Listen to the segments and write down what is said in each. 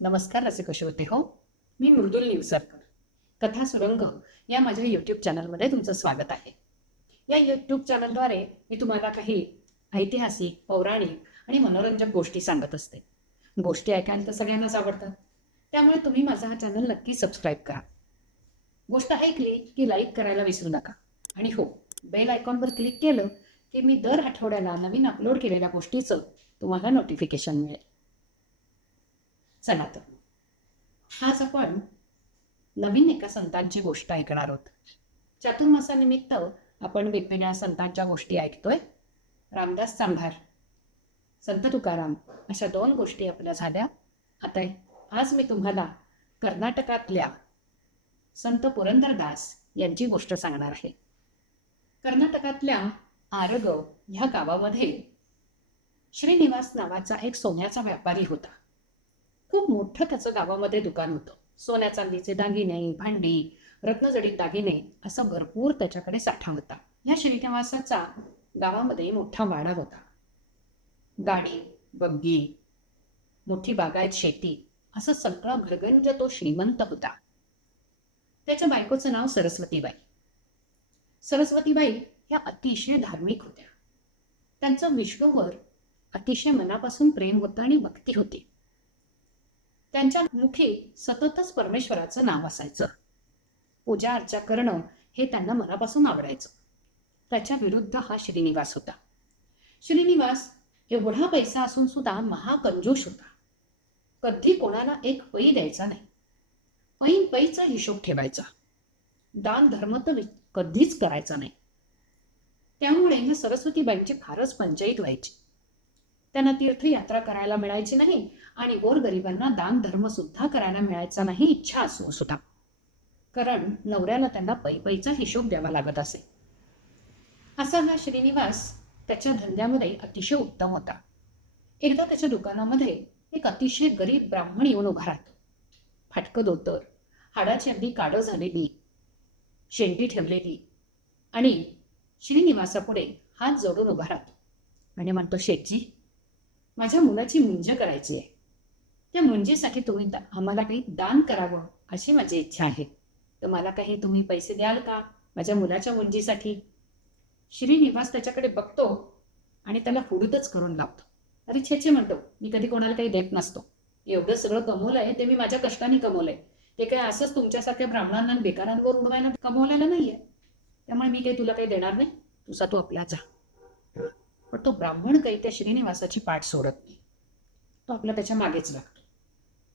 नमस्कार रसिक श्रोते हो. मी मृदुल निवसरकर. कथा सुरंग या माझ्या यूट्यूब चॅनलमध्ये तुमचं स्वागत आहे. या यूट्यूब चॅनलद्वारे मी तुम्हाला काही ऐतिहासिक, पौराणिक आणि मनोरंजक गोष्टी सांगत असते. गोष्टी ऐकायला तर सगळ्यांनाच आवडतात. त्यामुळे तुम्ही माझा हा चॅनल नक्की सबस्क्राईब करा. गोष्ट ऐकली की लाईक करायला विसरू नका. आणि हो, बेल आयकॉनवर क्लिक केलं की मी दर आठवड्याला नवीन अपलोड केलेल्या गोष्टीचं तुम्हाला नोटिफिकेशन मिळेल. चला तर आज आपण नवीन एका संतांची गोष्ट ऐकणार आहोत. चातुर्मासानिमित्त आपण वेगवेगळ्या संतांच्या गोष्टी ऐकतोय. रामदास चांभार, संत तुकाराम अशा 2 गोष्टी आपल्या झाल्या. आता आज मी तुम्हाला कर्नाटकातल्या संत पुरंदरदास यांची गोष्ट सांगणार आहे. कर्नाटकातल्या आरगव ह्या गावामध्ये श्रीनिवास नावाचा एक सोन्याचा व्यापारी होता. खूप मोठं त्याचं गावामध्ये दुकान होतं. सोन्या चांदीचे दागिने, भांडी, रत्नजडित दागिने असं भरपूर त्याच्याकडे साठा होता. या श्रीनिवासाचा गावामध्ये मोठा वाडा होता. गाडी, बग्गी, मोठी बागायत शेती असं सगळं घरगंज तो श्रीमंत होता. त्याच्या बायकोचं नाव सरस्वतीबाई. सरस्वतीबाई ह्या अतिशय धार्मिक होत्या. त्यांचं विष्णूवर अतिशय मनापासून प्रेम होतं आणि भक्ती होती. त्यांच्या मुखी सततच परमेश्वराचं नाव असायचं. पूजा अर्चा करणं हे त्यांना मनापासून आवडायचं. त्याच्या विरुद्ध हा श्रीनिवास होता. श्रीनिवास एवढा पैसा असून सुद्धा महाकंजूष होता. कधी कोणाला एक पै द्यायचा नाही. पैचा हिशोब ठेवायचा. दान धर्म तर कधीच करायचा नाही. त्यामुळे या सरस्वतीबाईंची फारच पंचायत व्हायची. त्यांना तीर्थयात्रा करायला मिळायची नाही आणि गोरगरिबांना दान धर्म सुद्धा करायला मिळायचा नाही, इच्छा असून सुद्धा. कारण नवऱ्याला त्यांना पैचा हिशोब द्यावा लागत असे. असा हा श्रीनिवास त्याच्या धंद्यामध्ये अतिशय उत्तम होता. एकदा त्याच्या दुकानामध्ये एक अतिशय गरीब ब्राह्मण येऊन उभा राहतो. फाटकं धोतर, हाडाची अगदी काळं झालेली, शेंडी ठेवलेली आणि श्रीनिवासापुढे हात जोडून उभा राहतो आणि म्हणतो, शेठजी, माझ्या मुलाची मुंज करायची आहे. त्या मुंजीसाठी तुम्ही आम्हाला काही दान करावं अशी माझी इच्छा आहे. तर मला काही तुम्ही पैसे द्याल का माझ्या मुलाच्या मुंजीसाठी? श्रीनिवास त्याच्याकडे बघतो आणि त्याला हुडूतच करून लावतो. अरे छे म्हणतो, मी कधी कोणाला काही देत नसतो. एवढं सगळं कमवलंय ते मी माझ्या कष्टाने कमवलंय. ते काय असंच तुमच्यासारख्या ब्राह्मणांना बेकारांवर उडवायला कमवलेलं नाहीये. त्यामुळे मी काही तुला काही देणार नाही. तुझा तू आपला जा. पण तो ब्राह्मण काही त्या श्रीनिवासाची पाठ सोडत नाही. तो आपला त्याच्या मागेच लागतो.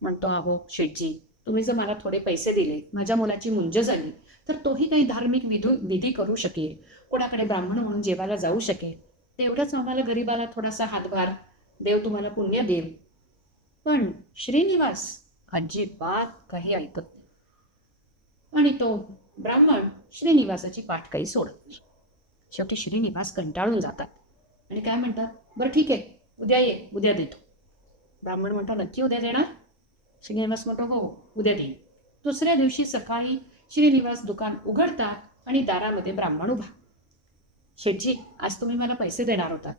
म्हणतो, अहो शेठजी, तुम्ही जर मला थोडे पैसे दिले, माझ्या मुलाची मुंज झाली, तर तोही काही धार्मिक विधी करू शकेल, कोणाकडे ब्राह्मण म्हणून जेवायला जाऊ शकेल. तेवढंच आम्हाला गरीबाला थोडासा हातभार, देव तुम्हाला पुण्य देव. पण श्रीनिवास अजिबात काही ऐकत नाही. आणि तो ब्राह्मण श्रीनिवासाची पाठ काही सोडत नाही. शेवटी श्रीनिवास कंटाळून जातात आणि काय म्हणतात, बरं ठीक आहे, उद्या ये, उद्या देतो. ब्राह्मण म्हणतो, नक्की उद्या देणार? श्रीनिवास म्हणतो, हो, उद्या देईन. दुसऱ्या दिवशी सकाळी श्रीनिवास दुकान उघडतात आणि दारामध्ये ब्राह्मण उभा. शेठजी, आज तुम्ही मला पैसे देणार होता.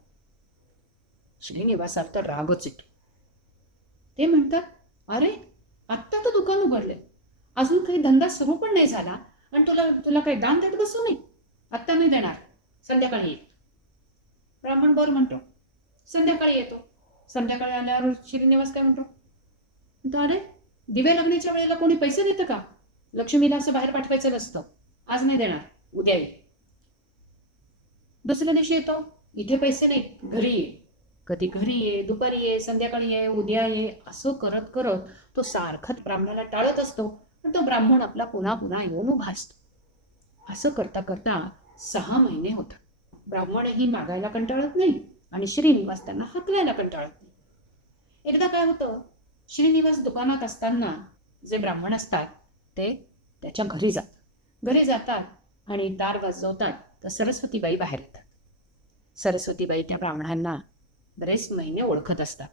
श्रीनिवासाला तर रागच येतो. ते म्हणतात, अरे आत्ता तर दुकान उघडले, अजून काही धंदा सुरू पण नाही झाला आणि तुला काही दान देत बसू नये. आत्ता नाही देणार, संध्याकाळी ये. ब्राह्मण बरं म्हणतो. संध्याकाळी येतो. संध्याकाळी आल्यावर श्रीनिवास काय म्हणतो, अरे दिवे लागण्याच्या वेळेला कोणी पैसे देतं का? लक्ष्मीला असं बाहेर पाठवायचं नसतं. आज नाही देणार, उद्या ये. दुसऱ्या दिवशी येतो. इथे पैसे नाही, घरी ये. कधी घरी ये, दुपारी ये, संध्याकाळी ये, उद्या ये. असं करत करत तो सारखा ब्राह्मणाला टाळत असतो. पण तो ब्राह्मण आपला पुन्हा पुन्हा येऊन उभा असतो. असं करता करता 6 महिने होतात. ब्राह्मणही मागायला कंटाळत नाही आणि श्रीनिवास त्यांना हाकलायला कंटाळत नाही. एकदा काय होतं, श्रीनिवास दुकानात असताना जे ब्राह्मण असतात ते त्याच्या घरी जातात आणि दार वाजवतात. तर सरस्वतीबाई बाहेर येतात. सरस्वतीबाई त्या ब्राह्मणांना बरेच महिने ओळखत असतात.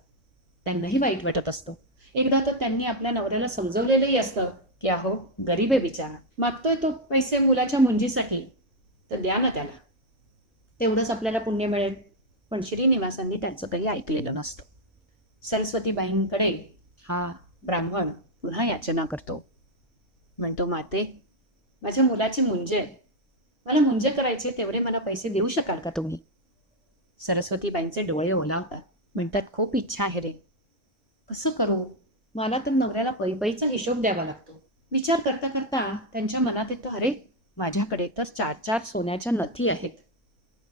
त्यांनाही वाईट वाटत असतो. एकदा तर त्यांनी आपल्या नवऱ्याला समजवलेलंही असतं की अहो, गरीब आहे बिचारा, मागतोय तो पैसे मुलाच्या मुंजीसाठी, तर द्या ना त्याला, तेवढंच आपल्याला पुण्य मिळेल. पण श्रीनिवासांनी त्यांचं काही ऐकलेलं नसतं. सरस्वतीबाईंकडे हा ब्राह्मण पुन्हा याचना करतो. म्हणतो, माते, माझ्या मुलाची मुंजे आहे. मला मुंजे करायचे, तेवढे मला पैसे देऊ शकाल का तुम्ही? सरस्वतीबाईंचे डोळे ओलावतात. म्हणतात, खूप इच्छा आहे रे. कसं करू? मला तर नवऱ्याला पैचा हिशोब द्यावा लागतो. विचार करता करता त्यांच्या मनात येतं, अरे माझ्याकडे तर 4-4 सोन्याच्या नथी आहेत.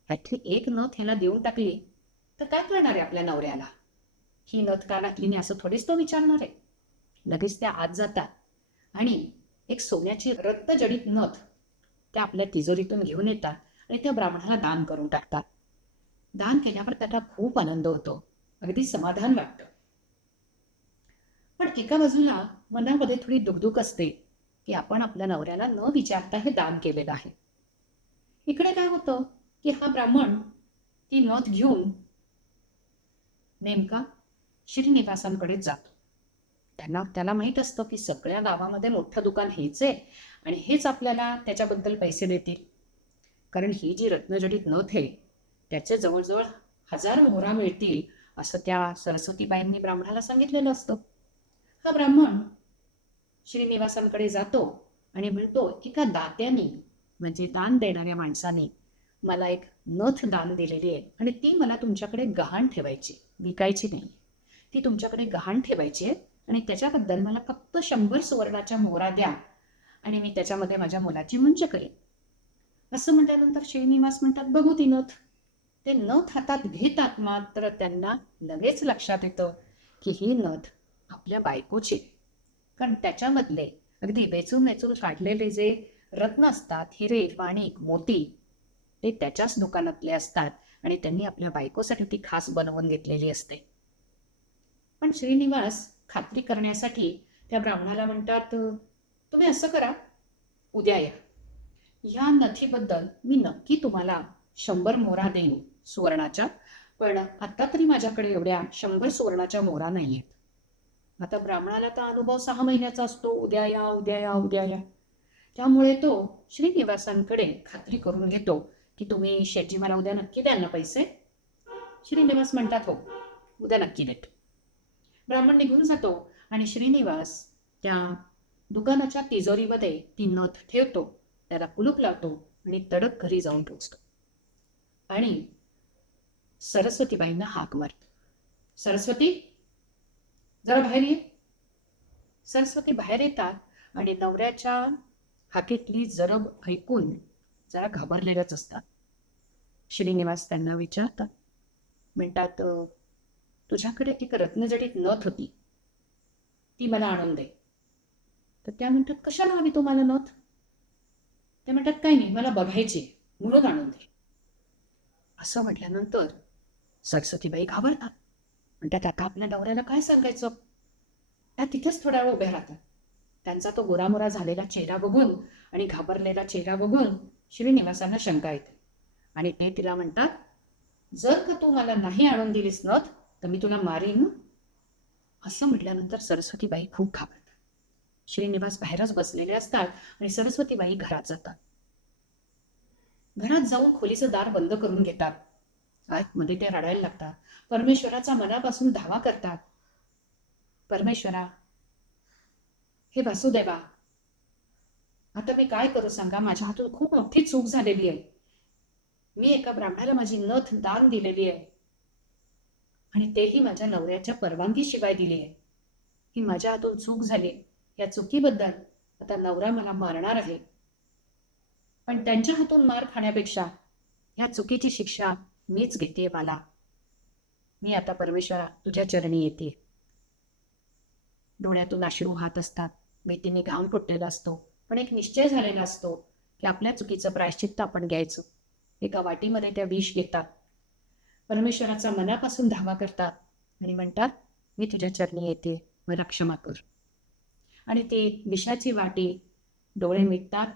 ह्यातली एक नथ ह्याला देऊन टाकली तर काय करणार आहे आपल्या नवऱ्याला? ही नथ का घातली असं थोडीच तो विचारणार आहे. लगेच त्या आत जातात आणि एक सोन्याची रत्नजडित नथ त्या आपल्या तिजोरीतून घेऊन येतात आणि त्या ब्राह्मणाला दान करून टाकतात. दान केल्यावर त्याला खूप आनंद होतो, अगदी समाधान वाटतं. पण एका बाजूला मनामध्ये थोडी दुगदुग असते की आपण आपल्या नवऱ्याला न विचारता हे दान केलेलं आहे. इकडे काय होतं की हा ब्राह्मण ती नथ घेऊन नेमका श्रीनिवासांकडे जातो. त्याला माहीत असतं की सगळ्या गावामध्ये मोठं दुकान हेच आहे आणि हेच आपल्याला त्याच्याबद्दल पैसे देतील. कारण ही जी रत्नजडित नथ आहे त्याचे जवळजवळ 1000 मोहरा मिळतील असं त्या सरस्वतीबाईंनी ब्राह्मणाला सांगितलेलं असतं. हा ब्राह्मण श्रीनिवासांकडे जातो आणि म्हणतो, एका दात्याने म्हणजे दान देणाऱ्या माणसाने मला एक नथ दान दिलेली आहे आणि ती मला तुमच्याकडे गहाण ठेवायची, विकायची नाही. ती तुमच्याकडे गहाण ठेवायची आहे आणि त्याच्याबद्दल मला फक्त 100 सुवर्णाच्या मोहरा द्या आणि मी त्याच्यामध्ये माझ्या मुलाची मुंज करेन. असं म्हटल्यानंतर श्रीनिवास म्हणतात, बघू ती नथ. ते नथ हातात घेतात, मात्र त्यांना लगेच लक्षात येतं की ही नथ आपल्या बायकोची. कारण त्याच्यामधले अगदी वेचून वेचून काढलेले जे रत्न असतात, हिरे, माणिक, मोती, ते त्याच्याच दुकानातले असतात आणि त्यांनी आपल्या बायकोसाठी ती खास बनवून घेतलेली असते. पण श्रीनिवास खात्री करण्यासाठी त्या ब्राह्मणाला म्हणतात, तुम्ही असं करा, उद्या या. या नथीबद्दल मी नक्की तुम्हाला 100 मोहरा देईन सुवर्णाच्या, पण आता तरी माझ्याकडे एवढ्या 100 सुवर्णाच्या मोहरा नाही आहेत. आता ब्राह्मणाला तर अनुभव 6 महिन्याचा असतो, उद्या या, उद्या या, उद्या या. त्यामुळे तो श्रीनिवासांकडे खात्री करून घेतो की तुम्ही शेटजी मला उद्या नक्की द्याल ना पैसे? श्रीनिवास म्हणतात, हो, उद्या नक्की देतो. ब्राह्मण निघून जातो आणि श्रीनिवास त्या दुकानाच्या तिजोरीमध्ये ती नथ ठेवतो, त्याला कुलूप लावतो आणि तडक घरी जाऊन पोचतो आणि सरस्वतीबाईंना हाक मारतो, सरस्वती, जरा बाहेर ये. सरस्वती बाहेर येतात आणि नवऱ्याच्या हाकेतली जरब ऐकून जरा घाबरलेल्याच असतात. श्रीनिवास त्यांना विचारतात, म्हणतात, तुझ्याकडे एक रत्नजडित नथ होती, ती मला आणून दे. तर त्या म्हणतात, कशाला हवी तुम्हाला नथ? ते म्हणतात, काही नाही, मला बघायची म्हणून आणून दे. असं म्हटल्यानंतर सरस्वतीबाई घाबरतात. म्हणतात, आता आपल्या नवऱ्याला काय सांगायचं? त्या तिथेच थोड्या वेळ उभ्या राहतात. त्यांचा तो गोरामोरा झालेला चेहरा बघून आणि घाबरलेला चेहरा बघून श्रीनिवासांना शंका येते आणि ते तिला म्हणतात, जर का तू मला नाही आणून दिलीस नथ तर मी तुला मारीन. असं म्हटल्यानंतर सरस्वतीबाई खूप घाबरतात. श्रीनिवास बाहेरच बसलेले असतात आणि सरस्वतीबाई घरात जातात. घरात जाऊन खोलीचं दार बंद करून घेतात. आतमध्ये ते रडायला लागतात, परमेश्वराचा मनापासून धावा करतात, परमेश्वरा, हे वासुदेवा, आता मी काय करू सांगा? माझ्या हातून खूप मोठी चूक झालेली आहे. मी एका ब्राह्मणाला माझी नथ दान दिलेली आहे आणि तेही माझ्या नवऱ्याच्या परवानगीशिवाय दिली आहे. ही माझ्या हातून चूक झाली. या चुकीबद्दल आता नवरा मला मारणार आहे, पण त्यांच्या हातून मार खाण्यापेक्षा ह्या चुकीची शिक्षा मीच घेते. मी आता परमेश्वरा तुझ्या चरणी येते. डोळ्यातून अश्रू वाहत असतात, भीतीने घाम फुटलेला असतो, पण एक निश्चय झालेला असतो की आपल्या चुकीचं प्रायश्चित्त आपण घ्यायचं. एका वाटीमध्ये त्या विष घेतात, परमेश्वराचा मनापासून धावा करतात आणि म्हणतात, मी तुझ्या चरणी येते, मला क्षमा कर. आणि ती विषाची वाटी डोळे मिटतात,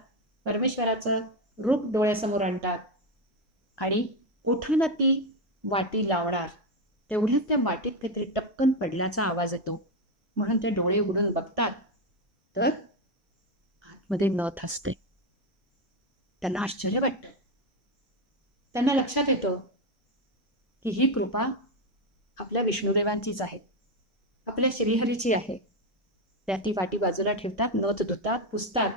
परमेश्वराचं रूप डोळ्यासमोर आणतात आणि उठायला ती वाटी लावणार तेवढ्यात त्या वाटीत काहीतरी टपकन पडल्याचा आवाज येतो. म्हणून ते डोळे उघडून बघतात तर आतमध्ये नथ असते. त्यांना आश्चर्य वाटतं. त्यांना लक्षात येतं की ही कृपा आपल्या विष्णुदेवांचीच आहे, आपल्या श्रीहरीची आहे. त्या ती वाटी बाजूला ठेवतात, नथ धुतात, पुसतात,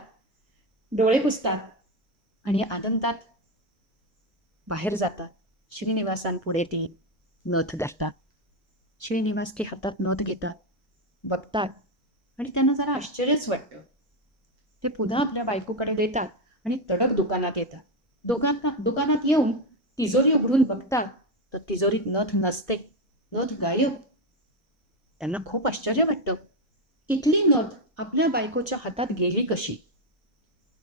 डोळे पुसतात आणि आनंदात बाहेर जातात. श्रीनिवासांपुढे ती नथ धरतात. श्रीनिवास ती हातात नथ घेतात, बघतात आणि त्यांना जरा आश्चर्यच वाटतं. ते पुन्हा आपल्या बायकोकडे देतात आणि तडक दुकानात येतात. दुकानात येऊन तिजोरी उघडून बघतात तर तिजोरीत नथ नसते, नथ गायब. त्यांना खूप आश्चर्य वाटतं. इथली नथ आपल्या बायकोच्या हातात गेली कशी?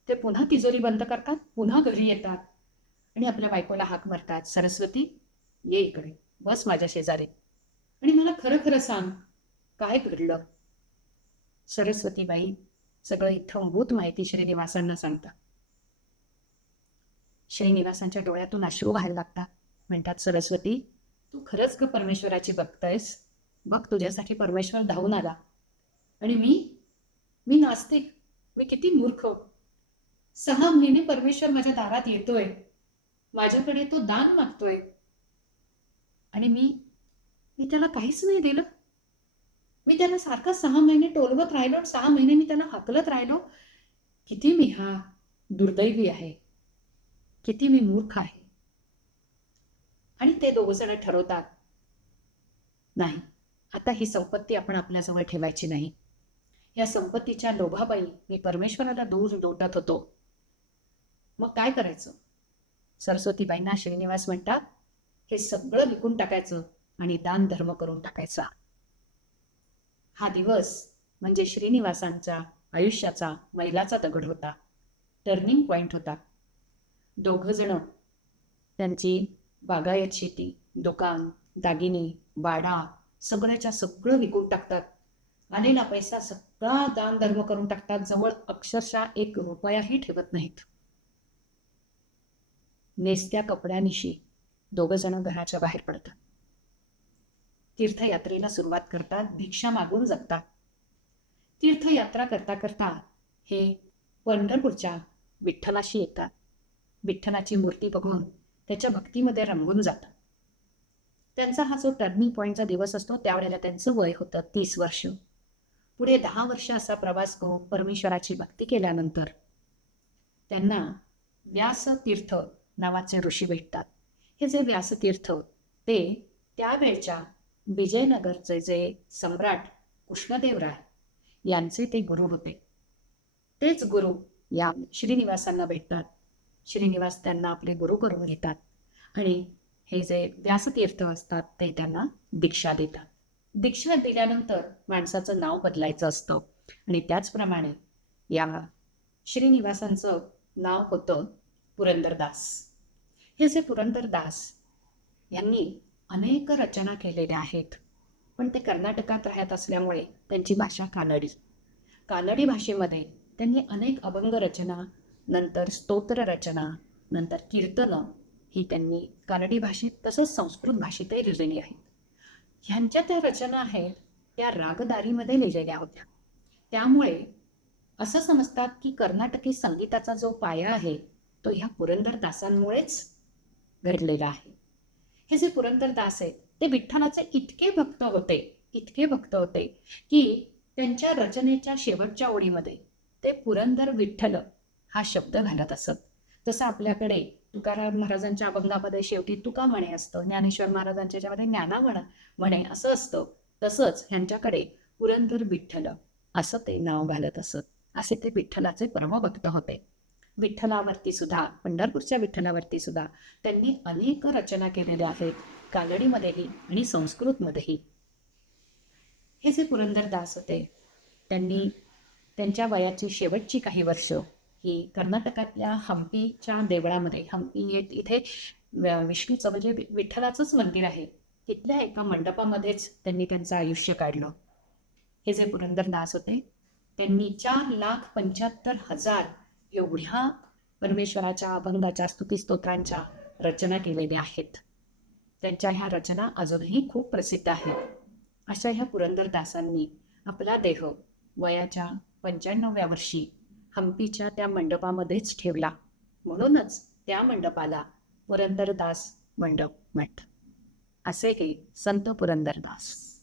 ते पुन्हा तिजोरी बंद करतात, पुन्हा घरी येतात आणि आपल्या बायकोला हाक मारतात, सरस्वती ये इकडे, बस माझ्या शेजारी आणि मला खरं खरं सांग, काय घडलं? सरस्वतीबाई सगळं इत्थंभूत माहिती श्रीनिवासांना सांगतात. श्रीनिवासांच्या डोळ्यातून अश्रू व्हायला लागतात. म्हणतात, सरस्वती तू खरंच ग परमेश्वराची बघतायस? बघ तुझ्यासाठी परमेश्वर धावून आला आणि मी नास्तिक, मी किती मूर्ख. 6 महिने परमेश्वर माझ्या दारात येतोय, माझ्याकडे तो दान मागतोय आणि मी त्याला काहीच नाही दिलं. मी त्याला सारखा 6 महिने टोलवत राहिलो, 6 महिने मी त्याला हाकलत राहिलो. किती मी हा दुर्दैवी आहे, किती मी मूर्ख आहे. आणि ते दोघंजण ठरवतात, नाही, आता ही संपत्ती आपण आपल्याजवळ ठेवायची नाही. या संपत्तीच्या लोभाबाई मी परमेश्वराला दूर लोटत होतो. मग काय करायचं? सरस्वतीबाईंना श्रीनिवास म्हणतात, हे सगळं विकून टाकायचं आणि दान धर्म करून टाकायचा. हा दिवस म्हणजे श्रीनिवासांच्या आयुष्याचा मैलाचा दगड होता, टर्निंग पॉइंट होता. दोघं जण त्यांची बागायत शेती, दुकान, दागिने, वाडा सगळ्याच्या सगळं विकून टाकतात. आलेला पैसा सगळा दान धर्म करून टाकतात. जवळ अक्षरशः 1 रुपयाही ठेवत नाहीत. नेसत्या कपड्यानिशी दोघं जण घराच्या बाहेर पडतात. तीर्थयात्रेला सुरुवात करतात, भिक्षा मागून जगतात. तीर्थयात्रा करता करता हे पंढरपूरच्या विठ्ठलाशी येतात. विठ्ठलाची मूर्ती बघून त्याच्या भक्तीमध्ये रंगून जातात. त्यांचा हा जो टर्निंग पॉईंटचा दिवस असतो त्यावेळेला त्यांचं वय होतं 30 वर्ष. पुढे 10 वर्ष असा प्रवास करून परमेश्वराची भक्ती केल्यानंतर त्यांना व्यासतीर्थ नावाचे ऋषी भेटतात. हे जे व्यासतीर्थ ते त्यावेळच्या विजयनगरचे जे सम्राट कृष्णदेवराय यांचे ते गुरु होते. तेच गुरु या श्रीनिवासांना भेटतात. श्रीनिवास त्यांना आपले गुरु करून घेतात आणि हे जे व्यासतीर्थ असतात ते त्यांना दीक्षा देतात. दीक्षा दिल्यानंतर माणसाचं नाव बदलायचं असतं आणि त्याचप्रमाणे या श्रीनिवासांचं नाव होतं पुरंदरदास. हे जे पुरंदरदास यांनी अनेक रचना केलेल्या आहेत, पण ते कर्नाटकात राहत असल्यामुळे त्यांची भाषा कानडी. कानडी भाषेमध्ये त्यांनी अनेक अभंग रचना, नंतर स्तोत्र रचना, नंतर कीर्तनं ही त्यांनी कानडी भाषेत तसंच संस्कृत भाषेतही लिहिलेली आहेत. ह्यांच्या त्या रचना आहेत त्या रागदारीमध्ये लिहिलेल्या होत्या. त्यामुळे असं समजतात की कर्नाटकी संगीताचा जो पाया आहे तो ह्या पुरंदरदासांमुळेच घडलेला आहे. हे जे पुरंदरदास आहेत ते विठ्ठलाचे इतके भक्त होते की त्यांच्या रचनेच्या शेवटच्या ओळीमध्ये ते पुरंदर विठ्ठल हा शब्द घालत असत. तसं आपल्याकडे तुकाराम महाराजांच्या अभंगामध्ये शेवटी तुका म्हणे असतं, ज्ञानेश्वर महाराजांच्या याच्यामध्ये ज्ञाना म्हणे असं असतं. तसंच ह्यांच्याकडे पुरंदर विठ्ठल असं ते नाव घालत असत. असे ते विठ्ठलाचे परमभक्त होते. विठ्ठलावरती सुद्धा, पंढरपूरच्या विठ्ठलावरती सुद्धा त्यांनी अनेक रचना केलेल्या आहेत, कानडीमध्येही आणि संस्कृतमध्येही. हे जे पुरंदरदास होते त्यांनी त्यांच्या वयाची शेवटची काही वर्ष ही कर्नाटकातल्या हंपीच्या देवळामध्ये, हंपी इथे विष्णूचं म्हणजे विठ्ठलाचंच मंदिर आहे, तिथल्या एका मंडपामध्येच त्यांनी त्यांचं आयुष्य काढलं. हे जे पुरंदरदास होते त्यांनी 4,75,000 एवढ्या परमेश्वराच्या अभंगाच्या, स्तुतीस्तोत्रांच्या रचना केलेल्या आहेत. त्यांच्या ह्या रचना अजूनही खूप प्रसिद्ध आहेत. अशा ह्या पुरंदरदासांनी आपला देह वयाच्या 95व्या वर्षी हंपीच्या त्या मंडपामध्येच ठेवला. म्हणूनच त्या मंडपाला पुरंदरदास मंडप म्हणतात. असे हे संत पुरंदरदास.